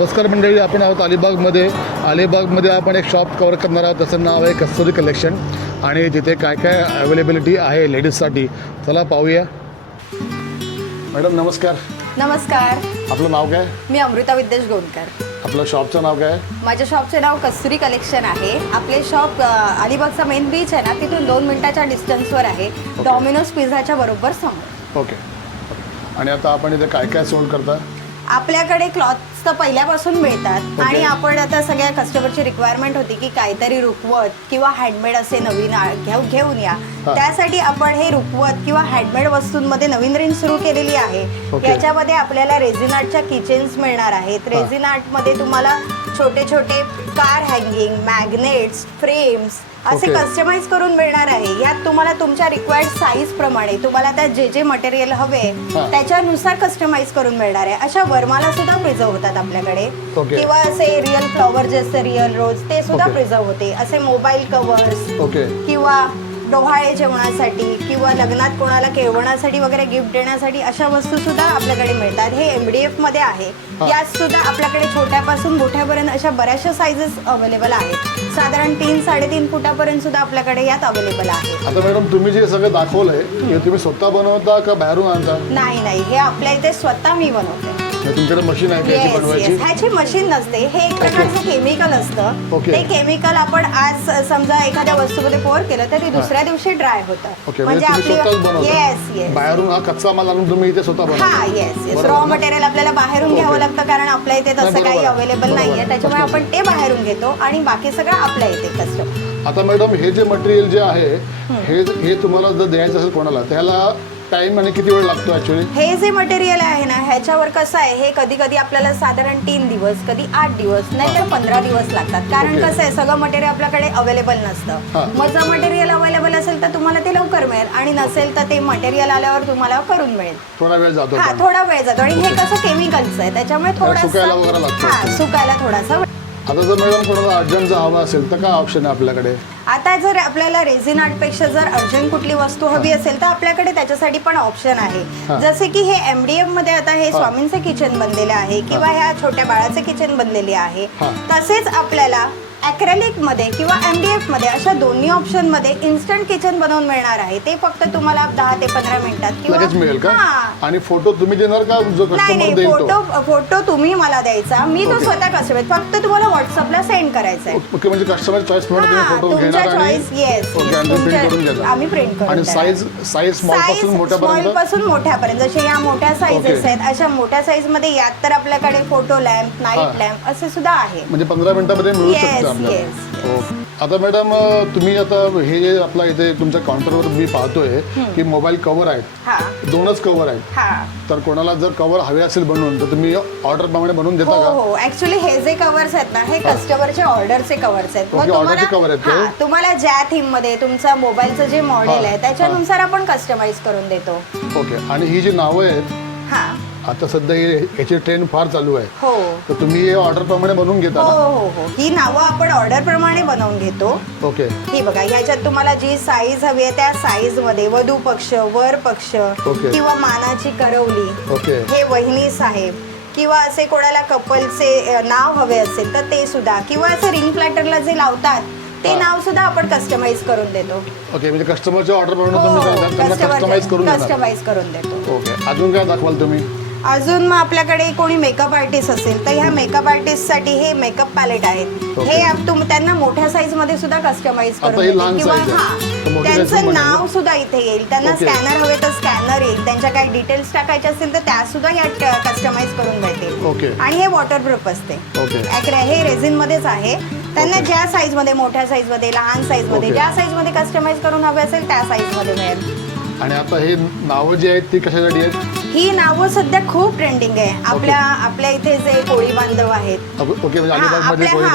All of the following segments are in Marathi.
नमस्कार मंडळी, आपण आहोत अलिबागमध्ये आपण एक शॉप कव्हर करणार आहोत. त्याचं नाव आहे कस्तुरी कलेक्शन आणि तिथे काय काय अवेलेबिलिटी आहे लेडीजसाठी चला पाहूया. मॅडम नमस्कार. नमस्कार. आपलं नाव काय? मी अमृता विद्येश गोंदकर. आपलं शॉपचं नाव काय? माझ्या शॉपचे नाव कस्तुरी कलेक्शन आहे. आपले शॉप अलिबागचा मेन बीच आहे ना, तिथून 2 मिनिटाच्या डिस्टन्सवर आहे. डॉमिनोज पिझ्झाच्या बरोबर समोर. ओके. आणि आता आपण इथे काय काय सोल्ड करता? आपल्याकडे क्लॉथ्स तर पहिल्यापासून मिळतात आणि आपण आता सगळ्या कस्टमरची रिक्वायरमेंट होती की काहीतरी रुखवत किंवा हँडमेड असे नवीन घेऊन या. त्यासाठी आपण हे रुखवत किंवा हँडमेड वस्तूंमध्ये नवीन रेंज सुरू केलेली आहे. याच्यामध्ये आपल्याला रेझिन आर्टच्या किचन्स मिळणार आहेत. रेझिन आर्टमध्ये तुम्हाला छोटे छोटे कार हँगिंग, मॅग्नेट्स, फ्रेम्स असे कस्टमाइज करून मिळणार आहे. यात तुम्हाला तुमच्या रिक्वायर्ड साईज प्रमाणे तुम्हाला त्यात जे जे मटेरियल हवे त्याच्यानुसार कस्टमाइज करून मिळणार आहे. अशा वरमाला सुद्धा प्रिझर्व होतात आपल्याकडे किंवा असे रिअल फ्लॉवर जे असते रिअल रोज ते सुद्धा प्रिझर्व होते. असे मोबाईल कव्हर्स किंवा डोहाळे जेवणासाठी किंवा लग्नात कोणाला केळवणासाठी वगैरे गिफ्ट देण्यासाठी अशा वस्तू सुद्धा आपल्याकडे मिळतात. हे MDF मध्ये आहे. यात सुद्धा आपल्याकडे छोट्यापासून मोठ्यापर्यंत अशा बऱ्याचशा साईजेस अवेलेबल आहेत. साधारण 3-3.5 फुटापर्यंत सुद्धा आपल्याकडे यात अवेलेबल आहे. आता मॅडम तुम्ही जे सगळं दाखवलंय हे तुम्ही स्वतः बनवता का बाहेरून आणता? नाही, हे आपल्या इथे स्वतः मी बनवते. तुमच्याकडे मशीन आहे का बनवायची? ह्याची मशीन नसते. हे एक प्रकारचं केमिकल असतं. ते केमिकल आपण आज समजा एखाद्या वस्तूमध्ये पोर केलं तर ते दुसऱ्या दिवशी ड्राय होतं. म्हणजे आपली बाहेरून हा कच्चा माल आणून तुम्ही इथे स्वतः बनवता? हा, येस. रॉ मटेरियल आपल्याला बाहेरून घ्यावं लागतं कारण आपल्या इथे तसं काही अवेलेबल नाहीये. त्याच्यामुळे आपण ते बाहेरून घेतो आणि बाकी सगळं आपल्या इथे कस्टमर. आता मॅडम हे जे मटेरियल जे आहे हे तुम्हाला जर द्यायचं असेल कोणाला त्याला टाइम आणि किती वेळ लागतो ऍक्च्युअली? हे जे मटेरियल आहे ना ह्याच्यावर कसं आहे, हे कधी कधी आपल्याला साधारण 3 दिवस, कधी 8 दिवस, नाहीतर 15 दिवस लागतात. कारण कसं आहे, सगळं मटेरियल आपल्याकडे अवेलेबल नसतं. मग जर मटेरियल अवेलेबल असेल तर तुम्हाला ते लवकर मिळेल आणि नसेल तर ते मटेरियल आल्यावर तुम्हाला करून मिळेल. थोडा वेळ जातो. हा, थोडा वेळ जातो. आणि हे कसं केमिकलचं आहे त्याच्यामुळे थोडा सुकायला थोडासा. आता जर मॅडम कोणाला अर्जंट जर हवा असेल तर काय ऑप्शन आहे आपल्याकडे? आता जर आपल्याला रेझिन आर्टपेक्षा जर अर्जंट कुठली वस्तू हवी असेल तर आपल्याकडे त्याच्यासाठी पण ऑप्शन आहे. जसे की हे MDF मध्ये आता हे स्वामींचे किचन बनलेले आहे किंवा ह्या छोट्या बाळाचे किचन बनलेले आहे. तसेच आपल्याला ॲक्रेलिक मध्ये किंवा MDF मध्ये अशा दोन्ही ऑप्शन मध्ये इन्स्टंट किचन बनवून मिळणार आहे. ते फक्त तुम्हाला 10 ते 15 मिनिटात लगेच मिळेल का? आणि फोटो तुम्ही देणार का? जो कस्टमर देईल फोटो तुम्ही मला द्यायचा, मी तो स्वतः कस्टमर फक्त तुम्हाला व्हॉट्सअपला सेंड करायचा आहे. ओके, म्हणजे कस्टमर चॉईस प्रमाणे तुम्ही फोटो घेणार आणि आम्ही प्रिंट करून आणि साईज स्मॉल पासून मोठ्यापर्यंत जसे या मोठ्या साईजेस आहेत अशा मोठ्या साईज मध्ये यात तर आपल्याकडे फोटो लॅम्प, नाईट लॅम्प असे सुद्धा आहे. म्हणजे 15 मिनिटांमध्ये मिळू शकतं. आता मॅडम तुम्ही आता हे जे आपला इथे तुमच्या काउंटरवर मी पाहतोय की मोबाईल कव्हर आहेत, 2च कव्हर आहेत. तर कोणाला जर कव्हर हवे असेल बनवून तर तुम्ही ऑर्डर प्रमाणे बनवून देता का? हो, ऍक्च्युअली हे जे कव्हर्स आहेत ना हे कस्टमरचे ऑर्डरचे कव्हर्स आहेत. तुम्हाला ज्या थीम मध्ये तुमचा मोबाईलचं जे मॉडेल आहे त्याच्यानुसार आपण कस्टमाइज करून देतो. ओके. आणि ही जी नावं आहेत आता सध्या याची ट्रेंड फार चालू आहे. हो, तर तुम्ही हे ऑर्डर प्रमाणे बनवून घेता? हो. ही नावं आपण ऑर्डर प्रमाणे बनवून घेतो. ओके. ही बघा, ह्याच्यात तुम्हाला जी साईज हवी आहे त्या साईज मध्ये वधू पक्ष, वर पक्ष किंवा मानाची करवली, हे वहिनी साहेब किंवा असे कोणाला कपलचे नाव हवे असेल तर ते सुद्धा, किंवा असं रिंग प्लॅटरला जे लावतात ते नाव सुद्धा आपण कस्टमाइज करून देतो. ओके, म्हणजे कस्टमरच्या ऑर्डर प्रमाणे कस्टमाइज करून देतो. ओके. अजून काय दाखवाल तुम्ही? अजून मग आपल्याकडे कोणी मेकअप आर्टिस्ट असेल तर ह्या मेकअप आर्टिस्ट साठी हे मेकअप पॅलेट आहेत. हे त्यांना मोठ्या साईज मध्ये सुद्धा कस्टमाइज करून देतो किंवा त्यांचं नाव सुद्धा इथे येईल. त्यांना स्कॅनर हवे तर स्कॅनर येईल. त्यांच्या काही डिटेल्स टाकायचे असतील तर त्या सुद्धा यात कस्टमाइज करून मिळतील. आणि हे वॉटरप्रूफ असते. हे रेझिन मध्येच आहे. त्यांना ज्या साईज मध्ये, मोठ्या साईज मध्ये, लहान साईज मध्ये, ज्या साईज मध्ये कस्टमाइज करून हवे असेल त्या साईज मध्ये मिळेल. आणि आता हे नावं जी आहेत ती कशासाठी आहेत? ही नावं सध्या खूप ट्रेंडिंग आहे. आपल्या इथे जे कोळी बांधव आहेत,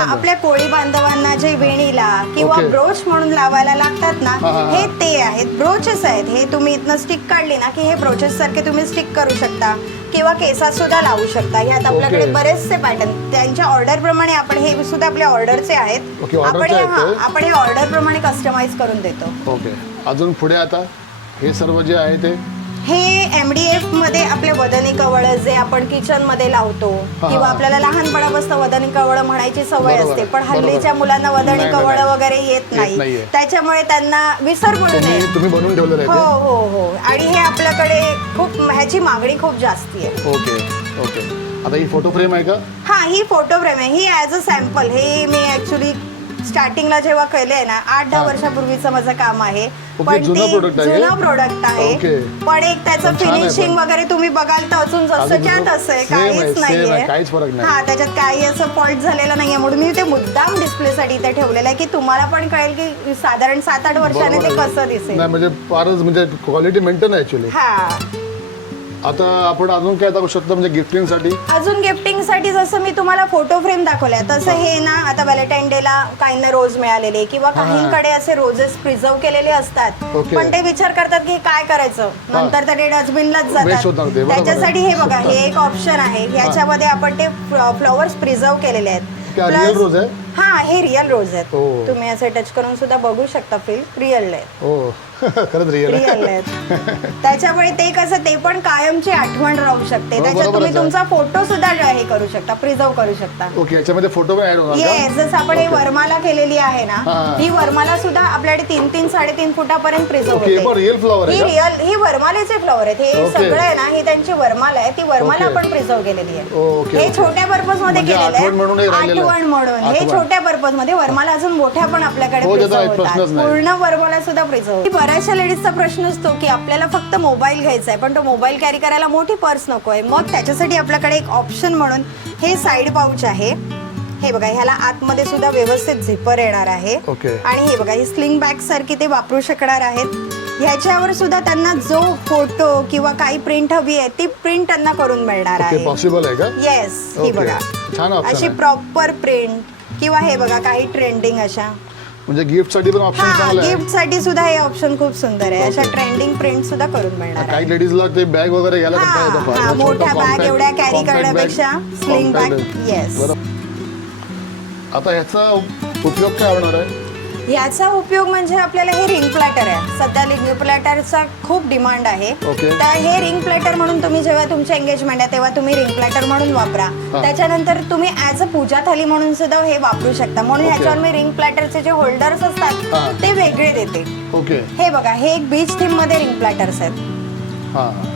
आपल्या कोळी बांधवांना जे वेणीला किंवा ब्रोच म्हणून लावायला लागतात ना, हे ते आहेत. ब्रोचेस आहेत. हे तुम्ही इथनं स्टिक काढली ना की हे ब्रोचेस सारखे तुम्ही स्टिक करू शकता किंवा केसात सुद्धा लावू शकता. यात आपल्याकडे बरेचसे पॅटर्न त्यांच्या ऑर्डर प्रमाणे आपण हे सुद्धा आपल्या ऑर्डरचे आहेत. आपण हे ऑर्डर प्रमाणे कस्टमाइज करून देतो. ओके. अजून पुढे आता हे सर्व जे आहे ते हे MDF मध्ये आपले वदनी कवळ जे आपण किचन मध्ये लावतो किंवा आपल्याला लहानपणापासून वदनी कवळ म्हणायची सवय असते, पण हल्लीच्या मुलांना वदनी कवळ वगैरे येत नाही, त्याच्यामुळे त्यांना विसर पडू नये. तुम्ही बनवून ठेवलेलं आहे. हो हो हो. आणि हे आपल्याकडे खूप ह्याची मागणी खूप जास्ती आहे. Okay okay. आता ही फोटो फ्रेम आहे का? हा, ही फोटो फ्रेम आहे. ही ऍज अ सॅम्पल हे मी ऍक्च्युली स्टार्टिंगला जेव्हा केलंय ना 8-10 वर्षापूर्वीचं माझं काम आहे, पण जुनं प्रोडक्ट आहे. पण एक त्याचं फिनिशिंग वगैरे तुम्ही बघाल तर अजून जसंच्या तसं आहे, काहीच नाहीये. हा, त्याच्यात काही असं फॉल्ट झालेला नाहीये, म्हणून मी ते मुद्दाम डिस्प्लेसाठी इथे ठेवलेलं आहे की तुम्हाला पण कळेल की साधारण 7-8 वर्षाने ते कसं दिसेल. म्हणजे फारच म्हणजे क्वालिटी मेंटेन आहे ऍक्च्युली. हा. आता आपण अजून काय दाखवू शकतो म्हणजे गिफ्टिंगसाठी? अजून गिफ्टिंगसाठी जसं मी तुम्हाला फोटो फ्रेम दाखवल्या तसं हे ना आता व्हॅलेंटाईन डे ला काहींना रोज मिळालेले किंवा काहींकडे असे रोजेस प्रिझर्व केलेले असतात, पण ते विचार करतात की काय करायचं, नंतर ते डस्टबिनलाच जातात. त्याच्यासाठी हे बघा, हे एक ऑप्शन आहे. ह्याच्यामध्ये आपण ते फ्लॉवर्स प्रिझर्व केलेले आहेत. रिअल रोज आहे? हा, हे रिअल रोज आहेत. तुम्ही असे टच करून सुद्धा बघू शकता, फील रिअल आहे. खरंच रिअल आहे. त्याच्यामुळे ते कसं ते पण कायमची आठवण राहू शकते. त्याच्यात तुम्ही तुमचा फोटो सुद्धा हे करू शकता, प्रिझर्व करू शकता. ओके. याच्यामध्ये फोटो पण ऍड होणार? येस. जसं आपण हे वर्माला केलेली आहे ना, ही वर्माला सुद्धा आपल्याकडे 3-3-3.5 फुटापर्यंत प्रिझर्व होते. ही वर्मालेचे फ्लॉवर आहेत. हे सगळं आहे ना, ही त्यांची वर्माला आहे. ती वर्माला आपण प्रिझर्व केलेली आहे. हे छोट्या पर्पज मध्ये केलेलं आहे, आठवण म्हणून. हे छोट्या पर्पज मध्ये. वर्माला अजून मोठ्या पण आपल्याकडे प्रिझर्व होतात. पूर्ण वर्माला सुद्धा प्रिझर्व. बऱ्याचशा लेडीजचा प्रश्न असतो की आपल्याला फक्त मोबाईल घ्यायचा आहे, पण तो मोबाईल कॅरी करायला मोठी पर्स नको आहे. मग त्याच्यासाठी आपल्याकडे एक ऑप्शन म्हणून हे साईड पाऊच आहे. हे बघा, ह्याला आतमध्ये सुद्धा व्यवस्थित झिपर येणार आहे. आणि हे बघा, ही स्लिंग बॅग सारखी ते वापरू शकणार आहेत. ह्याच्यावर सुद्धा त्यांना जो फोटो किंवा काही प्रिंट हवी आहे ती प्रिंट त्यांना करून मिळणार आहे. पॉसिबल आहे का? येस. ही बघा, अशी प्रॉपर प्रिंट किंवा हे बघा काही ट्रेंडिंग अशा, म्हणजे गिफ्ट साठी पण ऑप्शन चांगला आहे. गिफ्ट साठी सुद्धा हे ऑप्शन खूप सुंदर आहे. अशा ट्रेंडिंग प्रिंट सुद्धा करून मिळणार आहे. काही लेडीजला ते बॅग वगैरे घ्यायला कंटाळा येतो. मोठ्या बॅग एवढ्या कॅरी करण्यापेक्षा स्लिंग बॅग. येस. आता ह्याचा उपयोग काय होणार आहे? याचा उपयोग म्हणजे आपल्याला हे रिंग प्लॅटर आहे. सध्या रिंग प्लॅटरचा खूप डिमांड आहे. तर हे रिंग प्लॅटर म्हणून तुम्ही जेव्हा तुमची एंगेजमेंट आहे तेव्हा तुम्ही रिंग प्लॅटर म्हणून वापरा. त्याच्यानंतर तुम्ही ऍज अ पूजा थाली म्हणून सुद्धा हे वापरू शकता. म्हणून ह्याच्यावर मी रिंग प्लॅटरचे जे होल्डर्स असतात ते वेगळे देते. हे बघा, हे एक बीच थीम मध्ये रिंग प्लॅटर्स आहेत.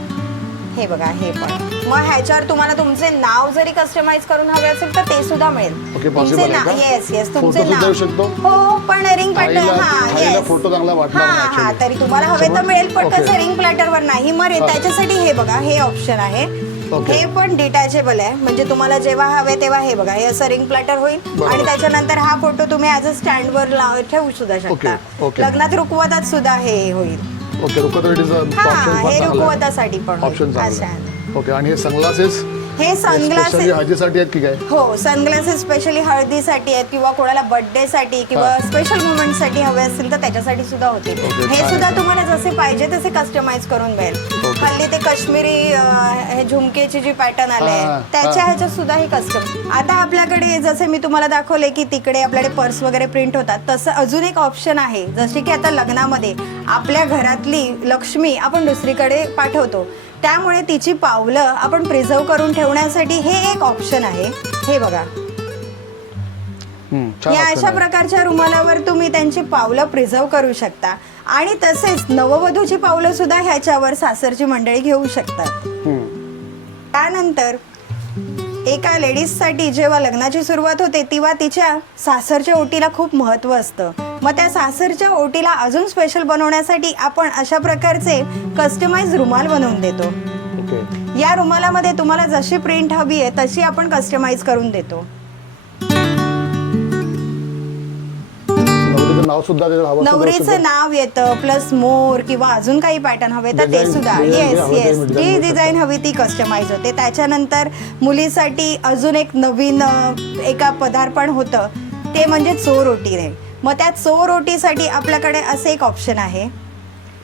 हे बघा, हे पण. मग ह्याच्यावर तुम्हाला तुमचे नाव जरी कस्टमाइज करून हवे असेल तर ते सुद्धा मिळेल. तुमचे नाव. Yes yes. तुमचे नाव. हो, पण रिंग प्लॅटर. फोटो चांगला वाटणार. तरी तुम्हाला हवे तर मिळेल, पण कसं रिंग प्लॅटरवर नाही. मग त्याच्यासाठी हे बघा, हे ऑप्शन आहे. हे पण डिटॅचेबल आहे. म्हणजे तुम्हाला जेव्हा हवे तेव्हा हे बघा, हे असं रिंग प्लॅटर होईल आणि त्याच्यानंतर हा फोटो तुम्ही ऍज अ स्टँडवर ठेवू सुद्धा शकता. लग्नात रुखवतात सुद्धा हे होईल. ओके. हे रुखवतासाठी पण ऑप्शन ओके. आणि हे सनग्लासेस? हे सनग्लासेस हळदीसाठी आहेत की काय? हो, सनग्लासेस स्पेशली हळदीसाठी आहेत किंवा कोणाला बर्थडे साठी किंवा स्पेशल मुवमेंट साठी हवे असतील तर त्याच्यासाठी सुद्धा होते. हे सुद्धा तुम्हाला जसे पाहिजे तसे कस्टमाइज करून मिळेल. हल्ली ते काश्मीरी हे झुमकेची जी पॅटर्न आले त्याच्या ह्याच्यात सुद्धा हे कस्टम. आता आपल्याकडे जसे मी तुम्हाला दाखवले की तिकडे आपल्याकडे पर्स वगैरे प्रिंट होतात, तसं अजून एक ऑप्शन आहे. जसे की आता लग्नामध्ये आपल्या घरातली लक्ष्मी आपण दुसरीकडे पाठवतो, त्यामुळे तिची पावलं आपण प्रिझर्व करून ठेवण्यासाठी हे एक ऑप्शन आहे. हे बघा, या अशा प्रकारच्या रुमालावर तुम्ही त्यांची पावलं प्रिझर्व करू शकता. आणि तसेच नववधूची पावलं सुद्धा ह्याच्यावर सासरची मंडळी घेऊ शकतात. त्यानंतर एका लेडीजसाठी जेव्हा लग्नाची सुरुवात होते तेव्हा तिच्या सासरच्या ओटीला खूप महत्त्व असतं. मग त्या सासरच्या ओटीला अजून स्पेशल बनवण्यासाठी आपण अशा प्रकारचे कस्टमाइज रुमाल बनवून देतो. या रुमालामध्ये तुम्हाला जशी प्रिंट हवी आहे तशी आपण कस्टमाइज करून देतो. नवरीचं नाव येतं, प्लस मोर किंवा अजून काही पॅटर्न हवे तर ते सुद्धा. Yes yes. जी डिझाईन हवी ती कस्टमाइज होते. त्याच्यानंतर मुलीसाठी अजून एक नवीन एका पदार्पण होतं ते म्हणजे चोर ओटी रे. मग त्या चोर ओटीसाठी आपल्याकडे असे एक ऑप्शन आहे.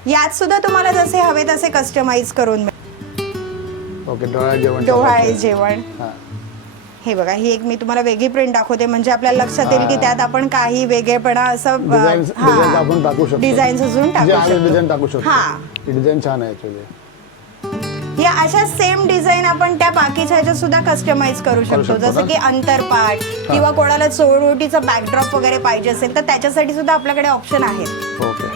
यात सुद्धा तुम्हाला जसे हवे तसे कस्टमाइज करून. डोहाळे जेवण. हे बघा, ही एक मी तुम्हाला वेगळी प्रिंट दाखवते म्हणजे आपल्याला लक्षात येईल की त्यात आपण काही वेगळेपणा असं डिझाईन्स अजून टाकू शकतो. डिझाईन छान आहे ऍक्च्युअली. या अशा सेम डिझाईन आपण त्या बाकीच्या ह्याच्यात सुद्धा कस्टमाइज करू शकतो, जसं की अंतरपाट किंवा कोणाला चोरओटीचा बॅकड्रॉप वगैरे पाहिजे असेल तर त्याच्यासाठी सुद्धा आपल्याकडे ऑप्शन आहेत. ओके.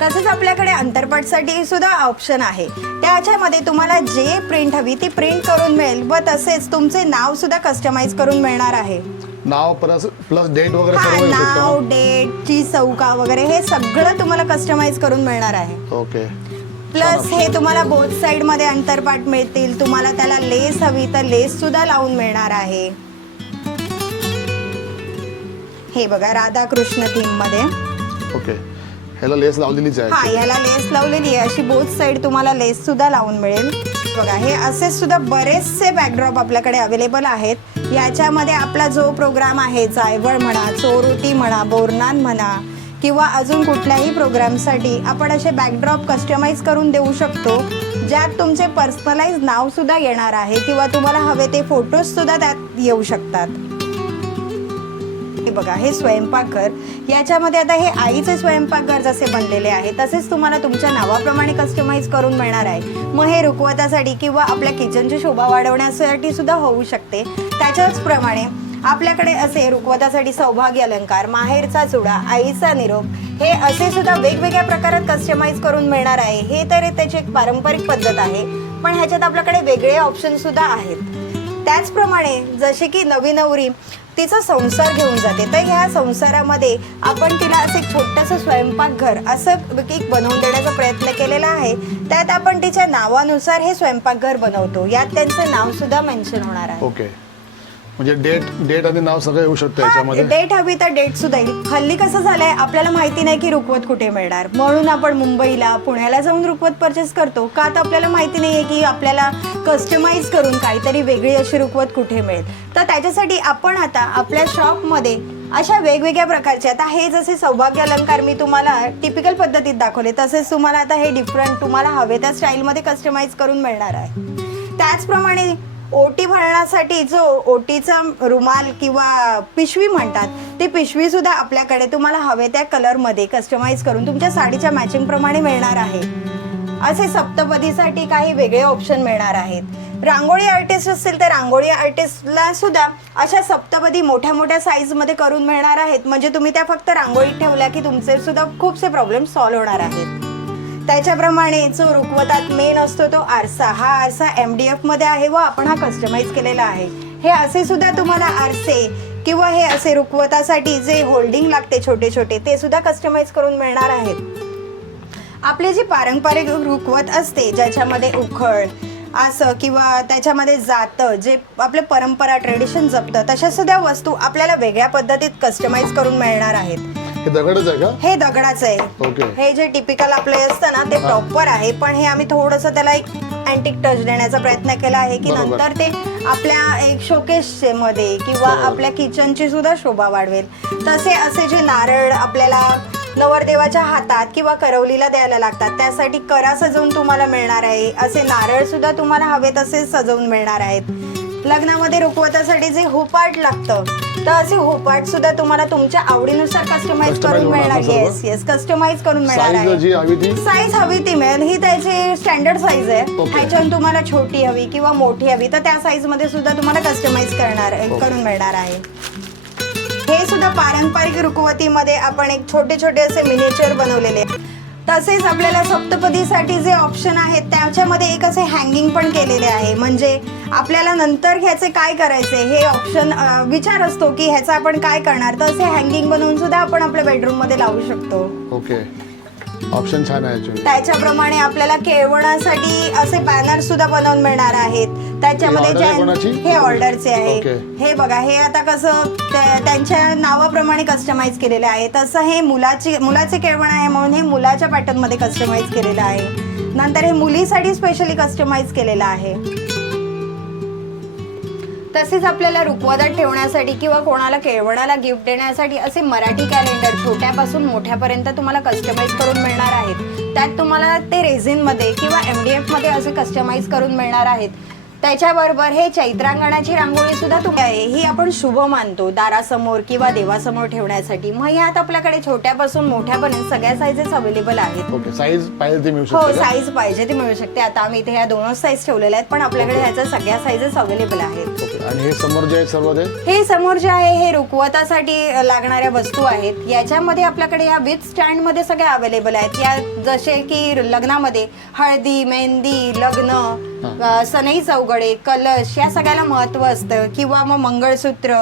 तसंच आपल्याकडे अंतरपाटसाठी सुद्धा ऑप्शन आहे. त्याच्यामध्ये तुम्हाला जे प्रिंट हवी ती प्रिंट करून मिळेल व तसेच तुमचे नाव सुद्धा कस्टमाइज करून मिळणार आहे. नाव प्लस डेट वगैरे सर्व नाव, डेट, ची चौका वगैरे हे सगळं तुम्हाला कस्टमाइज करून मिळणार आहे. ओके. प्लस हे तुम्हाला बोथ साइड मध्ये अंतरपाट मिळतील. तुम्हाला त्याला लेस हवी तर लेस सुद्धा लावून मिळणार आहे. हे बघा राधाकृष्ण थीम मध्ये. ओके. ह्याला लेस लावलेलीच आहे. हा, याला लेस लावलेली आहे. अशी बोथ साइड तुम्हाला लेस सुद्धा लावून मिळेल. बघा हे असे सुद्धा बरेचसे बॅकड्रॉप आपल्याकडे अवेलेबल आहेत. याच्यामध्ये आपला जो प्रोग्राम आहे, जायवळ म्हणा, चोरओटी म्हणा, बोरनान म्हणा किंवा अजून कुठल्याही प्रोग्रामसाठी आपण असे बॅकड्रॉप कस्टमाइज करून देऊ शकतो, ज्यात तुमचे पर्सनलाइज नाव सुद्धा येणार आहे किंवा तुम्हाला हवे ते फोटोज सुद्धा त्यात येऊ शकतात. हे बघा हे स्वयंपाकघर. याच्यामध्ये आता हे आईचे स्वयंपाकघर जसे बनलेले आहे तसेच तुम्हाला तुमच्या नावाप्रमाणे कस्टमाइज करून मिळणार आहे. मग हे रुखवतासाठी किंवा आपल्या किचनची शोभा वाढवण्यासाठी सुद्धा होऊ शकते. त्याच्याच प्रमाणे आपल्याकडे असे रुखवतासाठी सौभाग्य अलंकार, माहेरचा चुडा, आईचा निरोप हे असे सुद्धा वेगवेगळ्या प्रकारात कस्टमाइज करून मिळणार आहे. हे तर त्याची एक पारंपरिक पद्धत आहे, पण ह्याच्यात आपल्याकडे वेगळे ऑप्शन सुद्धा आहेत. त्याचप्रमाणे जसे की नवी नवरी तिचा संसार घेऊन जाते, तर ह्या संसारामध्ये आपण तिला असे छोटंसं स्वयंपाकघर असं एक बनवून देण्याचा प्रयत्न केलेला आहे. त्यात आपण तिच्या नावानुसार हे स्वयंपाकघर बनवतो. यात त्यांचं नाव सुद्धा मेन्शन होणार आहे. ओके. म्हणजे डेट आणि नाव सगळं येऊ शकतं याच्यामध्ये. डेट हवी तर डेट सुद्धा येईल. हल्ली कसं झालंय, आपल्याला माहिती नाही की रुखवत कुठे मिळणार, म्हणून आपण मुंबईला, पुण्याला जाऊन रुखवत परचेस करतो का, तर आपल्याला माहिती नाहीये की आपल्याला कस्टमाइज करून काहीतरी वेगळी अशी रुखवत कुठे मिळेल. तर त्याच्यासाठी आपण आता आपल्या शॉपमध्ये अशा वेगवेगळ्या प्रकारचे, आता हे जसे सौभाग्य अलंकार मी तुम्हाला टिपिकल पद्धतीत दाखवले, तसेच तुम्हाला आता हे डिफरंट तुम्हाला हवे त्या स्टाईलमध्ये कस्टमाइज करून मिळणार आहे. त्याचप्रमाणे ओटी भरण्यासाठी जो ओटीचा रुमाल किंवा पिशवी म्हणतात, ती पिशवी सुद्धा आपल्याकडे तुम्हाला हवे त्या कलरमध्ये कस्टमाइज करून तुमच्या साडीच्या मॅचिंग प्रमाणे मिळणार आहे. असे सप्तपदीसाठी काही वेगळे ऑप्शन मिळणार आहेत. रांगोळी आर्टिस्ट असतील तर रांगोळी आर्टिस्टला सुद्धा अशा सप्तपदी मोठ्या मोठ्या साईजमध्ये करून मिळणार आहेत. म्हणजे तुम्ही त्या फक्त रांगोळीत ठेवल्या की तुमचे सुद्धा खूपसे प्रॉब्लेम सॉल्व्ह होणार आहेत. त्याच्याप्रमाणे जो रुखवतात मेन असतो तो आरसा, हा आरसा MDF मध्ये आहे व आपण हा कस्टमाइज केलेला आहे. हे असे सुद्धा तुम्हाला आरसे किंवा हे असे रुखवतासाठी जे होल्डिंग लागते छोटे छोटे, ते सुद्धा कस्टमाइज करून मिळणार आहेत. आपली जी पारंपरिक रुखवत असते ज्याच्यामध्ये उखळ असं किंवा त्याच्यामध्ये जातं, जे आपले परंपरा ट्रेडिशन जपतं, तशा सुद्धा वस्तू आपल्याला वेगळ्या पद्धतीत कस्टमाइज करून मिळणार आहेत. हे दगडच आहे का? हे दगडाचं आहे. ओके. हे जे टिपिकल आपले असतं ना ते प्रॉपर आहे, पण हे आम्ही थोडंसं त्याला एक अँटिक टच देण्याचा प्रयत्न केला आहे की नंतर ते आपल्या एक शोकेस मध्ये किंवा आपल्या किचनची सुद्धा शोभा वाढवेल. तसे असे जे नारळ आपल्याला नवरदेवाच्या हातात किंवा करवलीला द्यायला लागतात, त्यासाठी करा सजवून तुम्हाला मिळणार आहे. असे नारळ सुद्धा तुम्हाला हवे तसे सजवून मिळणार आहेत. लग्नामध्ये रुखवतासाठी जे होपाट लागतं, तर असे होपाट सुद्धा तुम्हाला तुमच्या आवडीनुसार कस्टमाइज करून मिळणार. येस कस्टमाइज करून मिळणार आहे. साईज हवी ती मिळेल. ही त्याची स्टँडर्ड साईज आहे. ह्याच्यावर तुम्हाला छोटी हवी किंवा मोठी हवी तर त्या साईज मध्ये सुद्धा तुम्हाला कस्टमाइज करून मिळणार आहे. हे सुद्धा पारंपरिक रुखवतीमध्ये आपण एक छोटे छोटे असे मिनिएचर बनवलेले. तसेच आपल्याला सप्तपदीसाठी जे ऑप्शन आहेत त्याच्यामध्ये एक असे हँगिंग पण केलेले आहे. म्हणजे आपल्याला नंतर ह्याचे काय करायचे हे ऑप्शन विचार असतो की ह्याचा आपण काय करणार, तर असे हँगिंग बनवून सुद्धा आपण आपल्या बेडरूम मध्ये लावू शकतो. ओके. ऑप्शन छान आहे. त्याच्याप्रमाणे आपल्याला केळवणासाठी असे बॅनर सुद्धा बनवून मिळणार आहेत. त्याच्यामध्ये हे ऑर्डरचे आहे. हे बघा, हे आता कसं त्यांच्या नावाप्रमाणे कस्टमाइज केलेले आहे, तसं हे मुलाचे केळवण आहे म्हणून हे मुलाच्या पॅटर्न मध्ये कस्टमाइज केलेलं आहे. नंतर हे मुलीसाठी स्पेशली कस्टमाइज केलेलं आहे. तसेच आपल्याला रुखवतात ठेवण्यासाठी किंवा कोणाला केळवणाला गिफ्ट देण्यासाठी असे मराठी कॅलेंडर छोट्यापासून मोठ्यापर्यंत तुम्हाला कस्टमाइज करून मिळणार आहेत. त्यात तुम्हाला ते रेझिन मध्ये किंवा MDF मध्ये असे कस्टमाइज करून मिळणार आहेत. त्याच्याबरोबर हे चैत्रांगणाची रांगोळी सुद्धा तुम्ही आहे, ही आपण शुभ मानतो दारासमोर किंवा देवासमोर ठेवण्यासाठी. मग यात आपल्याकडे छोट्यापासून मोठ्यापर्यंत सगळ्या साईजेस अवेलेबल आहेत. ओके, साईज पाहिजे ती मिळू हो, शकते का? साईज पाहिजे ती मिळू शकते. आता आम्ही इथे ह्या दोनच साईज ठेवलेल्या आहेत, पण आपल्याकडे ह्याच्या सगळ्या साईजेस अवेलेबल आहेत. ओके, आणि हे समोर जे आहे सर्व ते हे समोर जे आहे हे रुखवतासाठी लागणाऱ्या वस्तू आहेत. याच्यामध्ये आपल्याकडे या विथ स्टँड मध्ये सगळ्या अवेलेबल आहेत. या जसे की लग्नामध्ये हळदी, मेहंदी, लग्न, सनई चौघडे, कलश या सगळ्याला महत्व असतं, किंवा मग मंगळसूत्र,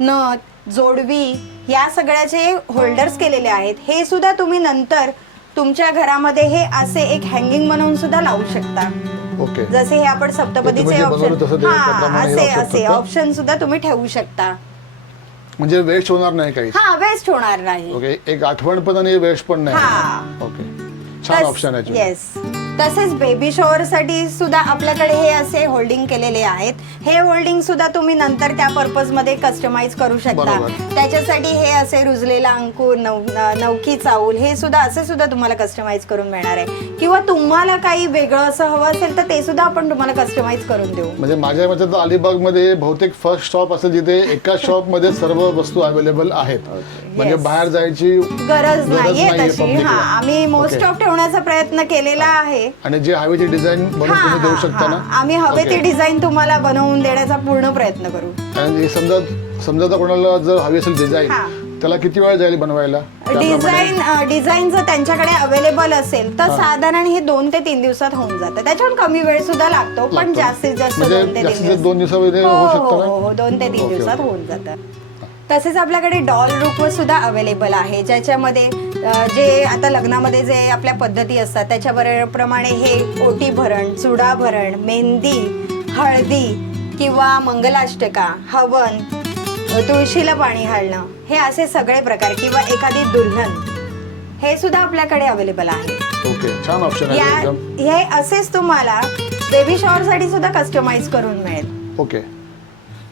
नथ, जोडवी या सगळ्याचे होल्डर्स केलेले आहेत. हे सुद्धा तुम्ही नंतर तुमच्या घरामध्ये हे असे एक हँगिंग म्हणून सुद्धा लावू शकता. ओके, जसे हे आपण सप्तपदीचे बनवलं तसं ते ऑप्शन त्याप्रमाणे असे लावू असे शकतो का? ऑप्शन सुद्धा तुम्ही ठेवू शकता. म्हणजे वेस्ट होणार नाही काही. हा, वेस्ट होणार नाही. ओके, एक आठवण पण आणि वेस्ट पण नाही. हा. ओके, छान ऑप्शन आहे. येस. तसेच बेबी शॉवर साठी सुद्धा आपल्याकडे हे असे होल्डिंग केलेले आहेत. हे होल्डिंग सुद्धा तुम्ही नंतर त्या पर्पज मध्ये कस्टमाइज करू शकता. बरोबर. त्याच्यासाठी हे असे रुजलेला अंकुर, नवकी चाऊल हे सुद्धा असे सुद्धा तुम्हाला कस्टमाइज करून मिळणार आहे. किंवा तुम्हाला काही वेगळं असं हवं असेल तर ते सुद्धा आपण तुम्हाला कस्टमाइज करून देऊ. म्हणजे माझ्या मते तर अलिबाग मध्ये बहुतेक फर्स्ट शॉप असेल जिथे एका शॉप मध्ये सर्व वस्तू अवेलेबल आहेत. म्हणजे बाहेर जायची गरज नाहीये तशी. public ला. हा, आम्ही मोस्ट ऑफ ठेवण्याचा प्रयत्न केलेला आहे. आणि जे हवी ती डिझाईन बनवून तुम्ही देऊ शकता ना. आम्ही हवे ती डिझाईन तुम्हाला बनवून देण्याचा पूर्ण प्रयत्न करू. आणि समजा तर कोणाला जर हवी असेल डिझाईन, त्याला किती वेळ जाईल बनवायला? डिझाईन जर त्यांच्याकडे अवेलेबल असेल तर साधारण हे 2 ते 3 दिवसात होऊन जातं. त्याच्यावर कमी वेळ सुद्धा लागतो, पण जास्तीत जास्त 2 ते 3 दिवस. 2 दिवसामध्ये होऊ शकतं ना? हो, 2 ते 3 दिवसात होऊन जातं. तसेच आपल्याकडे डॉल रुखवत सुद्धा अवेलेबल आहे, ज्याच्यामध्ये जे आता लग्नामध्ये जे आपल्या पद्धती असतात त्याच्याप्रमाणे हे ओटी भरण, चुडा भरण, मेहंदी, हळदी किंवा मंगलाष्टका, हवन, तुळशीला पाणी घालणं हे असे सगळे प्रकार, किंवा एखादी दुल्हन, हे सुद्धा आपल्याकडे अवेलेबल आहे. ओके, छान ऑप्शन आहे एकदम. हे असेच तुम्हाला बेबी शॉवर साठी सुद्धा कस्टमाइज करून मिळेल. ओके,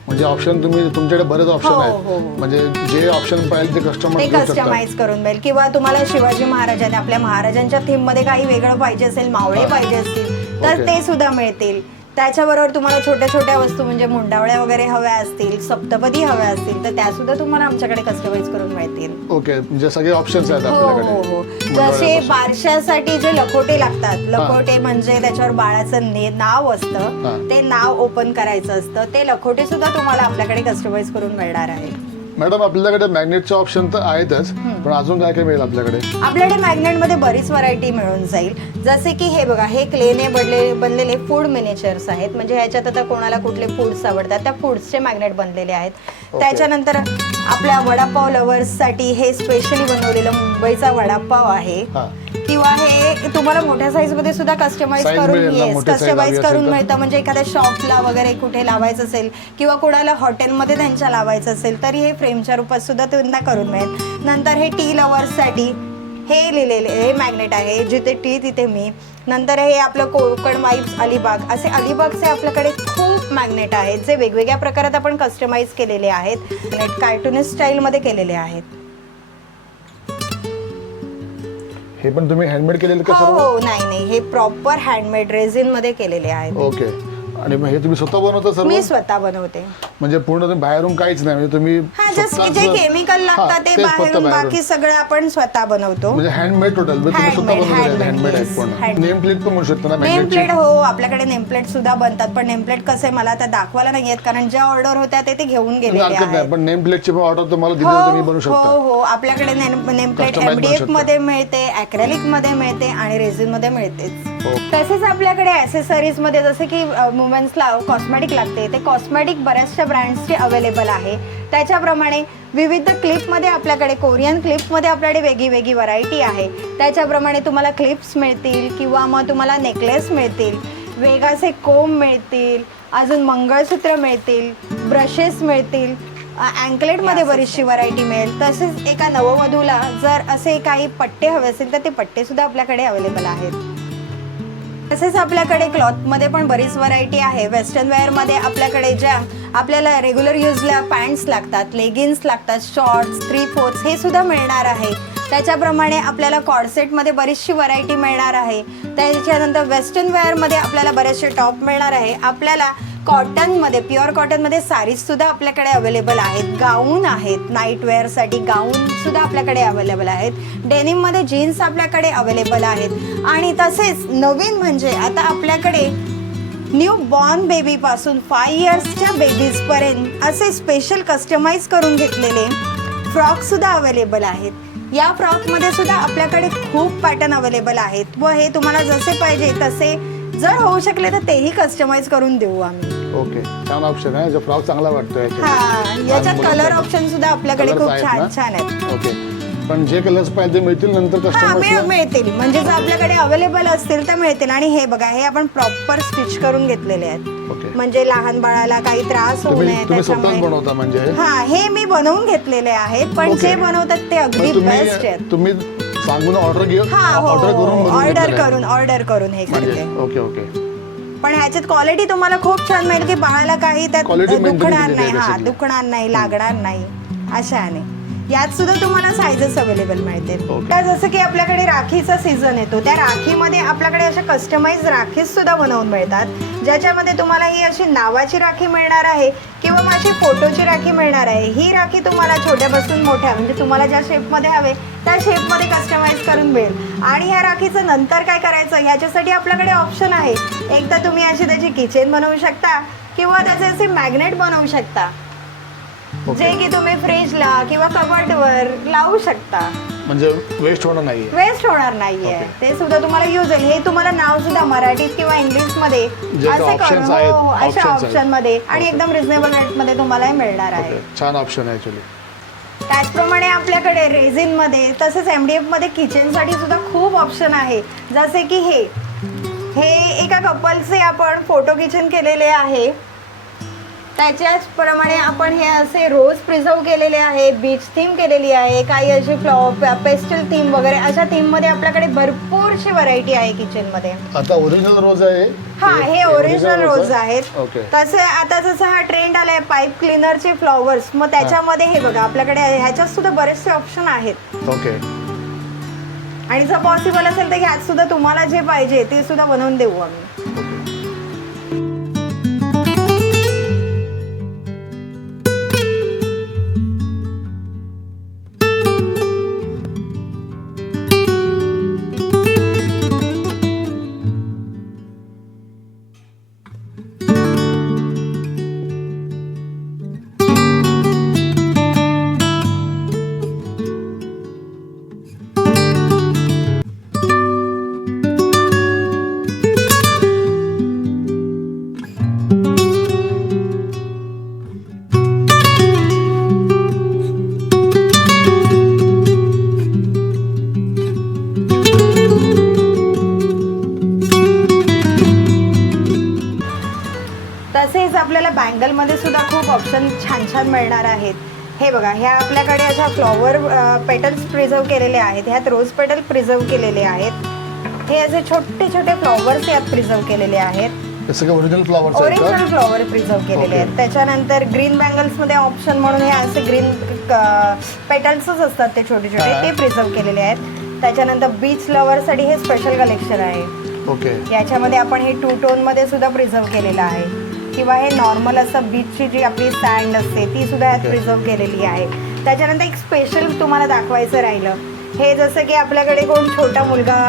म्हणजे ऑप्शन तुम्ही तुमच्याकडे बरेच ऑप्शन हो, आहेत. हो. म्हणजे जे ऑप्शन पाहिजे ते कस्टमाइज करून मिळेल. किंवा तुम्हाला शिवाजी महाराजांनी आपल्या महाराजांच्या थीम मध्ये काही वेगळं पाहिजे असेल, मावळे पाहिजे असतील तर ओके. ते सुद्धा मिळतील. त्याच्याबरोबर तुम्हाला छोट्या छोट्या वस्तू म्हणजे मुंडावळ्या वगैरे हव्या असतील, सप्तपदी हव्या असतील तर त्या सुद्धा तुम्हाला आमच्याकडे कस्टमाइज करून मिळतील. ओके, म्हणजे सगळे ऑप्शन्स आहेत हो हो. जसे बारशासाठी जे लखोटे लागतात, लखोटे म्हणजे त्याच्यावर बाळाचं नाव असतं, ते नाव ओपन करायचं असतं, ते लखोटे सुद्धा तुम्हाला आपल्याकडे कस्टमाइज करून मिळणार आहे. मॅडम, आपल्याकडे मॅग्नेटचे ऑप्शन तर आहेतच, पण अजून काय काय मिळेल आपल्याकडे? आपल्याकडे मॅग्नेट मध्ये बरीच व्हरायटी मिळून जाईल. जसे की हे बघा, हे क्लेने बनलेले फूड मिनिचर्स आहेत. म्हणजे ह्याच्यात आता कोणाला कुठले फूड्स आवडतात त्या फूड्सचे मॅग्नेट बनलेले आहेत. त्याच्यानंतर आपल्या वडापाव लवर्स साठी हे स्पेशली बनवलेलं मुंबईचा वडापाव आहे. किंवा हे तुम्हाला मोठ्या साईज मध्ये सुद्धा कस्टमाइज करून मिळतं. म्हणजे एखाद्या शॉपला वगैरे कुठे लावायचं असेल किंवा कोणाला हॉटेलमध्ये त्यांच्या लावायचं असेल तरी हे फ्रेमच्या रूपात सुद्धा त्यांना करून मिळेल. नंतर हे टी लवर्स साठी हे लिहिलेले हे मॅग्नेट आहे, जिथे टी तिथे मी. नंतर हे आपलं कोकण वाईब्स अलिबाग, असे अलिबागचे आपल्याकडे खूप मॅग्नेट आहेत जे वेगवेगळ्या प्रकारात आपण कस्टमाइज केलेले आहेत. कार्टूनिस्ट स्टाईल मध्ये केलेले आहेत. हे पण तुम्ही हँडमेड केलेले का हो सर्व? हो, नाही, हे प्रॉपर हँडमेड रेझिन मध्ये केलेले आहेत. ओके, आणि मग हे तुम्ही स्वतः बनवता सर्व? मी स्वतः बनवते. म्हणजे पूर्ण तुम्ही बाहेरून काहीच नाही, म्हणजे तुम्ही जस्ट जे केमिकल लागतात ते बाहेरून, बाकी सगळं आपण स्वतः बनवतो. म्हणजे हँडमेड टोटल हँडमेड आहेत. पण नेम प्लेट पण म्हणू शकतो ना? नेम प्लेट, हो, आपल्याकडे नेम प्लेट सुद्धा बनतात. पण नेम प्लेट कसे मला आता दाखवायला नाही येत, कारण ज्या ऑर्डर होत्या ते घेऊन गेलेले आहेत. पण नेम प्लेटची पण ऑर्डर तुम्हाला दिली तर तुम्ही बनवू शकता. हो हो, आपल्याकडे नेम प्लेट MDF मध्ये मिळते, ॲक्रेलिक मध्ये मिळते आणि रेझिन मध्ये मिळते. तसेच आपल्याकडे ऍक्सेसरीज मध्ये जसे की वुमेन्सला कॉस्मेटिक लागते, ते कॉस्मेटिक बऱ्याचशा ब्रँड्सचे अवेलेबल आहे. त्याच्याप्रमाणे विविध क्लिपमध्ये आपल्याकडे कोरियन क्लिप्समध्ये आपल्याकडे वेगळी व्हरायटी आहे. त्याच्याप्रमाणे तुम्हाला क्लिप्स मिळतील किंवा मग तुम्हाला नेकलेस मिळतील, वेगाचे कोंब मिळतील, अजून मंगळसूत्र मिळतील, ब्रशेस मिळतील, अँकलेटमध्ये बरीचशी व्हरायटी मिळेल. तसेच एका नववधूला जर असे काही पट्टे हवे असेल तर ते पट्टे सुद्धा आपल्याकडे अवेलेबल आहेत. तसेच आपल्याकडे क्लॉथमध्ये पण बरीच व्हरायटी आहे. वेस्टर्न वेअरमध्ये आपल्याकडे ज्या आपल्याला रेग्युलर यूजला पॅन्ट्स लागतात, लेगिन्स लागतात, शॉर्ट्स, 3/4 हे सुद्धा मिळणार आहे. त्याच्याप्रमाणे आपल्याला कॉर्सेटमध्ये बरीचशी व्हरायटी मिळणार आहे. त्याच्यानंतर वेस्टर्न वेअरमध्ये आपल्याला बरेचसे टॉप मिळणार आहे. आपल्याला कॉटनमध्ये, प्युअर कॉटनमध्ये साडीज सुद्धा आपल्याकडे अवेलेबल आहेत, गाऊन आहेत, नाईट वेअरसाठी गाऊन सुद्धा आपल्याकडे अवेलेबल आहेत, डेनिममध्ये जीन्स आपल्याकडे अवेलेबल आहेत. आणि तसेच नवीन म्हणजे आता आपल्याकडे न्यू बॉर्न बेबीपासून 5 इयर्सच्या बेबीजपर्यंत असे स्पेशल कस्टमाइज करून घेतलेले फ्रॉकसुद्धा अवेलेबल आहेत. या फ्रॉकमध्ये सुद्धा आपल्याकडे खूप पॅटर्न अवेलेबल आहेत व हे तुम्हाला जसे पाहिजे तसे जर होऊ शकले तर तेही कस्टमाइज करून देऊ आम्ही. ओके, छान ऑप्शन आहे. जो फ्रॉक चांगला वाटतोय. हा, याच्यात कलर ऑप्शन सुद्धा आपल्याकडे खूप छान छान आहेत. ओके, पण जे कलर्स पाहिजे मिळतील नंतर कस्टमर्सला? मिळतील, म्हणजे जर आपल्याकडे अवेलेबल असतील तर मिळतील. आणि हे बघा, हे आपण प्रॉपर स्टिच करून घेतलेले आहेत, म्हणजे लहान बाळाला काही त्रास होऊ नये त्याच्यामुळे. म्हणजे हा, हे मी बनवून घेतलेले आहेत, पण जे बनवतात ते अगदी बेस्ट आहेत. तुम्ही सांगून ऑर्डर करून हे करते. Okay okay. पण ह्याच्यात क्वालिटी तुम्हाला खूप छान मिळेल की बाळाला काही त्यात दुखणार नाही, दुखणार नाही, लागणार नाही अशाने. यात सुद्धा तुम्हाला साईजेस अवेलेबल मिळतील. जसं की आपल्याकडे राखीचा सीझन येतो, त्या राखीमध्ये आपल्याकडे अशा कस्टमाइज राखीज सुद्धा बनवून मिळतात, ज्याच्यामध्ये तुम्हाला ही अशी नावाची राखी मिळणार आहे किंवा माझी फोटोची राखी मिळणार आहे. ही राखी तुम्हाला छोट्यापासून मोठ्या, म्हणजे तुम्हाला ज्या शेपमध्ये हवे त्या शेपमध्ये कस्टमाइज करून मिळेल. आणि ह्या राखीचं नंतर काय करायचं ह्याच्यासाठी आपल्याकडे ऑप्शन आहे. एकदा तुम्ही अशी त्याची किचेन बनवू शकता किंवा त्याचे असे मॅग्नेट बनवू शकता, जे की तुम्ही फ्रीजला किंवा कबर्डवर लावू शकता, म्हणजे वेस्ट होणार नाहीये. ते सुद्धा तुम्हाला यूज होईल. हे तुम्हाला नाव सुद्धा मराठीत किंवा इंग्लिश मध्ये अशा ऑप्शन मध्ये आणि एकदम रिझनेबल रेट मध्ये तुम्हाला मिळणार आहे. छान ऑप्शन आहे ऍक्च्युली. त्याचप्रमाणे आपल्याकडे रेझिन मध्ये तसेच MDF मध्ये किचन साठी सुद्धा खूप ऑप्शन आहे. जसे की हे एका कपलचे आपण फोटो किचन केलेले आहे. त्याच्याच प्रमाणे आपण हे असे रोज प्रिझर्व केलेले आहे, बीच थीम केलेली आहे, काही अशी पेस्टल थीम वगैरे अशा थीम मध्ये आपल्याकडे भरपूरशी व्हरायटी आहे किचन मध्ये. आता ओरिजिनल रोज आहे. हा, हे ओरिजिनल रोज आहेत. तसे आता जसं हा ट्रेंड आलाय पाईप क्लीनरचे फ्लॉवर्स, मग त्याच्यामध्ये हे बघा आपल्याकडे ह्याच्यात सुद्धा बरेचसे ऑप्शन आहेत. ओके. आणि जर पॉसिबल असेल तर ह्यात सुद्धा तुम्हाला जे पाहिजे ते सुद्धा बनवून देऊ आम्ही. तसेच आपल्याला बँगलमध्ये सुद्धा खूप ऑप्शन छान छान मिळणार आहेत. हे बघा, ह्या आपल्याकडे अशा फ्लॉवर पेटल्स प्रिझर्व केलेले आहेत, ह्यात रोज पेटल प्रिझर्व केलेले आहेत. हे असे छोटे छोटे फ्लॉवर्स यात प्रिझर्व केलेले आहेत. ओरिजिनल फ्लॉवर प्रिझर्व केलेले आहेत. त्याच्यानंतर ग्रीन बँगल्स मध्ये ऑप्शन म्हणून हे असे ग्रीन पेटल्सच असतात ते छोटे छोटे, ते प्रिझर्व केलेले आहेत. त्याच्यानंतर बीच लवर साठी हे स्पेशल कलेक्शन आहे. ओके. याच्यामध्ये आपण हे 2 टोन मध्ये सुद्धा प्रिझर्व केलेलं आहे, किंवा हे नॉर्मल असं बीचची जी आपली सँड असते ती सुद्धा यात प्रिझर्व केलेली आहे. त्याच्यानंतर एक स्पेशल तुम्हाला दाखवायचं राहिलं, हे जसं की आपल्याकडे कोण छोटा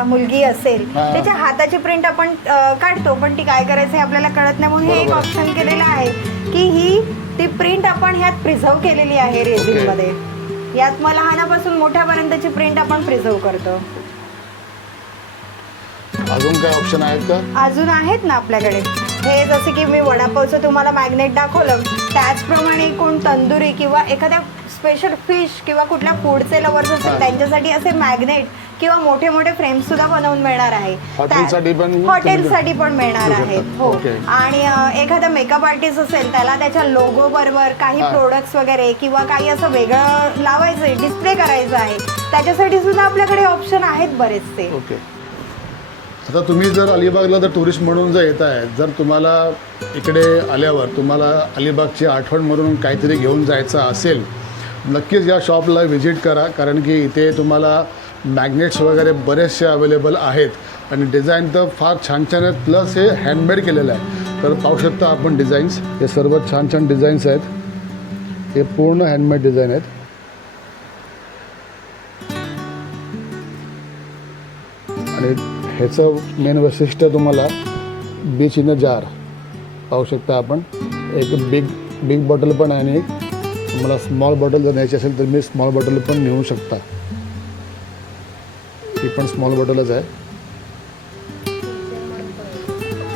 मुलगी असेल त्याच्या हाताची प्रिंट आपण काढतो, पण ती काय करायचं हे आपल्याला कळत नाही, म्हणून हे एक ऑप्शन केलेलं आहे की ती प्रिंट आपण ह्यात प्रिझर्व केलेली आहे रेझिन मध्ये. यात मग लहानापासून मोठ्यापर्यंतची प्रिंट आपण प्रिझर्व करतो. अजून काय ऑप्शन आहेत का? अजून आहेत ना आपल्याकडे. हे जसे की मी वडापावचं तुम्हाला मॅग्नेट दाखवलं, त्याचप्रमाणे कोण तंदुरी किंवा एखाद्या स्पेशल फिश किंवा कुठल्या फूडचे लवर्स असतील त्यांच्यासाठी असे मॅग्नेट किंवा मोठे मोठे फ्रेम सुद्धा बनवून मिळणार आहे. हॉटेलसाठी पण मिळणार आहेत. हो. आणि एखादा मेकअप आर्टिस्ट असेल त्याला त्याच्या लोगो बरोबर काही प्रोडक्ट्स वगैरे किंवा काही असं वेगळं लावायचं, डिस्प्ले करायचं आहे, त्याच्यासाठी सुद्धा आपल्याकडे ऑप्शन आहेत बरेचसे. आता तुम्ही जर अलिबागला जर टुरिस्ट म्हणून जर येत आहे, जर तुम्हाला इकडे आल्यावर तुम्हाला अलिबागची आठवण म्हणून काहीतरी घेऊन जायचं असेल, नक्कीच या शॉपला व्हिजिट करा, कारण की इथे तुम्हाला मॅग्नेट्स वगैरे बरेचसे अवेलेबल आहेत आणि डिझाईन तर फार छान छान आहेत, प्लस हे हँडमेड केलेलं आहे. तर पाहू शकता आपण डिझाईन्स, हे सर्व छान छान डिझाईन्स आहेत. हे पूर्ण हँडमेड डिझाईन आहेत. आणि ह्याचं मेन वैशिष्ट्य तुम्हाला बीच इन अ जार पाहू शकता आपण. एक बिग बॉटल पण आहे आणि एक तुम्हाला स्मॉल बॉटल जर न्यायची असेल तर मी स्मॉल बॉटल पण नेऊ शकता. ही पण स्मॉल बॉटलच आहे.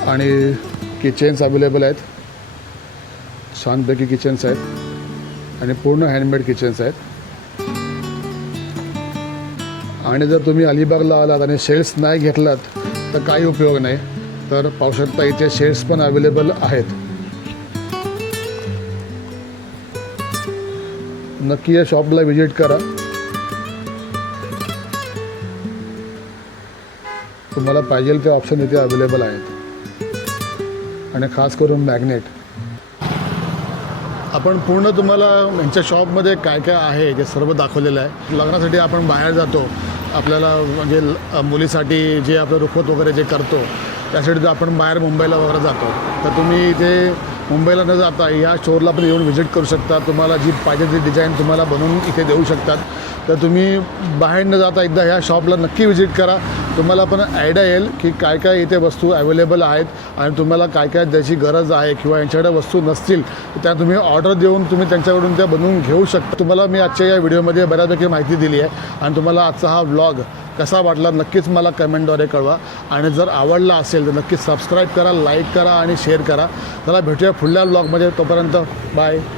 आणि किचन्स अवेलेबल आहेत, छानपैकी किचन्स आहेत आणि पूर्ण हँडमेड किचन्स आहेत. आणि जर तुम्ही अलिबागला आलात आणि शेड्स नाही घेतलात तर काही उपयोग नाही. तर पाहू शकता इथे शेड्स पण अवेलेबल आहेत. नक्की या शॉपला व्हिजिट करा. तुम्हाला पाहिजे ते ऑप्शन इथे अवेलेबल आहेत. आणि खास करून मॅग्नेट. आपण पूर्ण तुम्हाला यांच्या शॉपमध्ये काय काय आहे ते सर्व दाखवलेलं आहे. लग्नासाठी आपण बाहेर जातो, आपल्याला म्हणजे मुलीसाठी जे आपलं रुखवत वगैरे जे करतो त्यासाठी जर आपण बाहेर मुंबईला वगैरे जातो तर तुम्ही इथे मुंबईला न जाता ह्या स्टोअरला पण येऊन व्हिजिट करू शकता. तुम्हाला जी पाहिजे ती डिझाईन तुम्हाला बनवून इथे देऊ शकतात. तर तुम्ही बाहेर न जाता एकदा ह्या शॉपला नक्की व्हिजिट करा. तुम्हाला पण आयडिया येईल की काय काय इथे वस्तू अवेलेबल आहेत आणि तुम्हाला काय काय ज्याची गरज आहे किंवा यांच्याकडे वस्तू नसतील तर त्या तुम्ही ऑर्डर देऊन तुम्ही त्यांच्याकडून त्या बनवून घेऊ शकता. तुम्हाला मी आजच्या या व्हिडिओमध्ये बऱ्यापैकी माहिती दिली आहे आणि तुम्हाला आजचा हा व्लॉग कसा वाटला नक्कीच मला कमेंटद्वारे कळवा. आणि जर आवडला असेल तर नक्कीच सबस्क्राईब करा, लाईक करा आणि शेअर करा. चला भेटूया पुढल्या व्लॉगमध्ये. तोपर्यंत बाय.